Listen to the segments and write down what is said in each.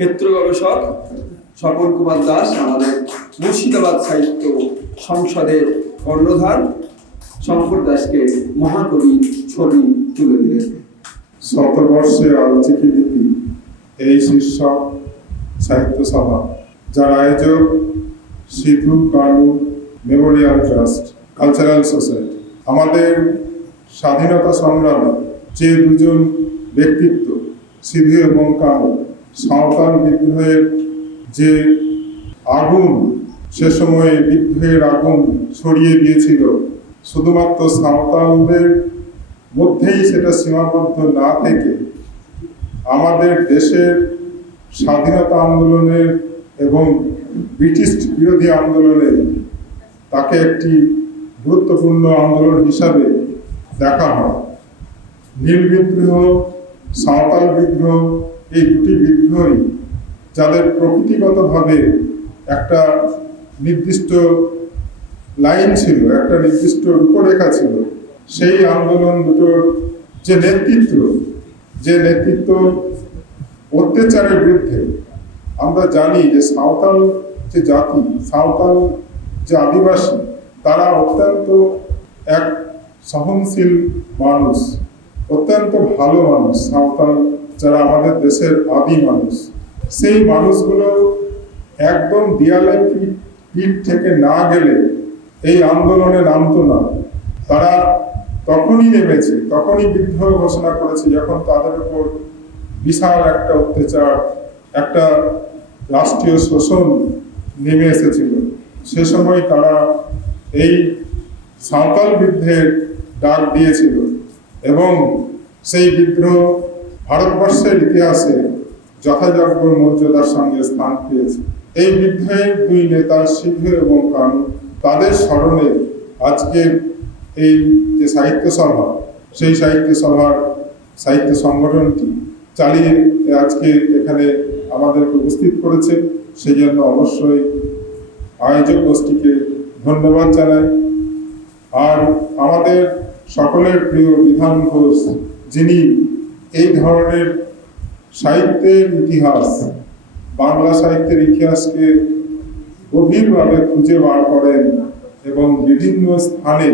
ক্ষেত্র গবেষক স্বপন কুমার দাস আমাদের মুর্শিদাবাদ সাহিত্য সংসদের কর্ণধার শঙ্কর দাসকে মহাকবি ছবি তুলে দিলেন। শতবর্ষে আলোচিত লিপি এই শীর্ষক সাহিত্য সভা, যার আয়োজক Sidhu Kanu Memorial trust, cultural society. আমাদের স্বাধীনতা সংগ্রামে যে দুজন ব্যক্তিত্ব সিধু এবং কানু, সাঁওতাল বিদ্রোহের যে আগুন, সে সময়ে বিদ্রোহের আগুন ছড়িয়ে দিয়েছিল, শুধুমাত্র সাঁওতালদের মধ্যেই সেটা সীমাবদ্ধ না থেকে আমাদের দেশের স্বাধীনতা আন্দোলনের এবং ব্রিটিশ বিরোধী আন্দোলনের তাকে একটি গুরুত্বপূর্ণ আন্দোলন হিসাবে দেখা হয়। নীল বিদ্রোহ, সাঁওতাল বিদ্রোহ, এই দুটি বিদ্রোহই যাদের প্রকৃতিগতভাবে একটা নির্দিষ্ট লাইন ছিল, একটা নির্দিষ্ট রূপরেখা ছিল, সেই আন্দোলন দুটোর যে নেতৃত্ব অত্যাচারের বিরুদ্ধে। আমরা জানি যে সাঁওতাল যে জাতি, সাঁওতাল যে আদিবাসী, তারা অত্যন্ত এক সহনশীল মানুষ, অত্যন্ত ভালো মানুষ। সাঁওতাল যারা আমাদের দেশের আদি মানুষ, সেই মানুষগুলো একদম দেয়ালে পিঠ থেকে না গেলে এই আন্দোলনে নামতো না। তারা তখনই নেমেছে, তখনই বিদ্রোহ ঘোষণা করেছে যখন তাদের উপর বিশাল একটা অত্যাচার, একটা রাষ্ট্রীয় শোষণ নেমে এসেছিল। সে সময় তারা এই সাঁওতাল বিদ্রোহের ডাক দিয়েছিল এবং সেই বিদ্রোহ ভারতবর্ষের ইতিহাসে যথাযোগ্য মর্যাদার সঙ্গে স্থান পেয়েছে। এই বিদ্রোহের দুই নেতা সিধু এবং কানু, তাদের স্মরণে আজকে এই যে সাহিত্য সভা, সেই সাহিত্য সভার সাহিত্য সংগঠনটি চালিয়ে আজকে এখানে আমাদেরকে উপস্থিত করেছে। সেই জন্য অবশ্যই আয়োজক গোষ্ঠীকে ধন্যবাদ জানাই। আর আমাদের সকলের প্রিয় বিধান ঘোষ, যিনি এই ধরনের সাহিত্যের ইতিহাস, বাংলা সাহিত্যের ইতিহাসকে গভীরভাবে খুঁজে বার করেন এবং বিভিন্ন স্থানে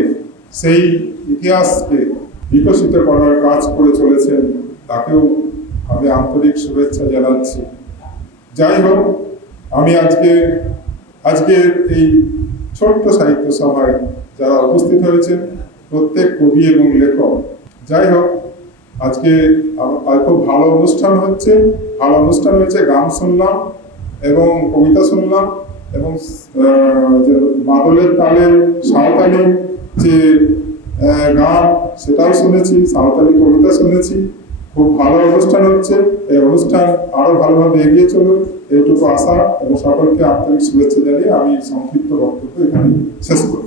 সেই ইতিহাসকে বিকশিত করার কাজ করে চলেছেন, তাকেও আমি আন্তরিক শুভেচ্ছা জানাচ্ছি। যাই হোক, আমি আজকে এই ছোট্ট সাহিত্য সভায় যারা উপস্থিত হয়েছেন, প্রত্যেক কবি এবং লেখক, যাই হোক, আজকে খুব ভালো অনুষ্ঠান হয়েছে। গান শুনলাম এবং কবিতা শুনলাম এবং মাদলের তালে সাঁওতালি যে গান, সেটাও শুনেছি, সাঁওতালি কবিতা শুনেছি। খুব ভালো অনুষ্ঠান হচ্ছে। এই অনুষ্ঠান আরো ভালোভাবে এগিয়ে চলুক, এইটুকু আশা এবং সকলকে আন্তরিক শুভেচ্ছা জানিয়ে আমি সংক্ষিপ্ত বক্তব্য এখানে শেষ করি।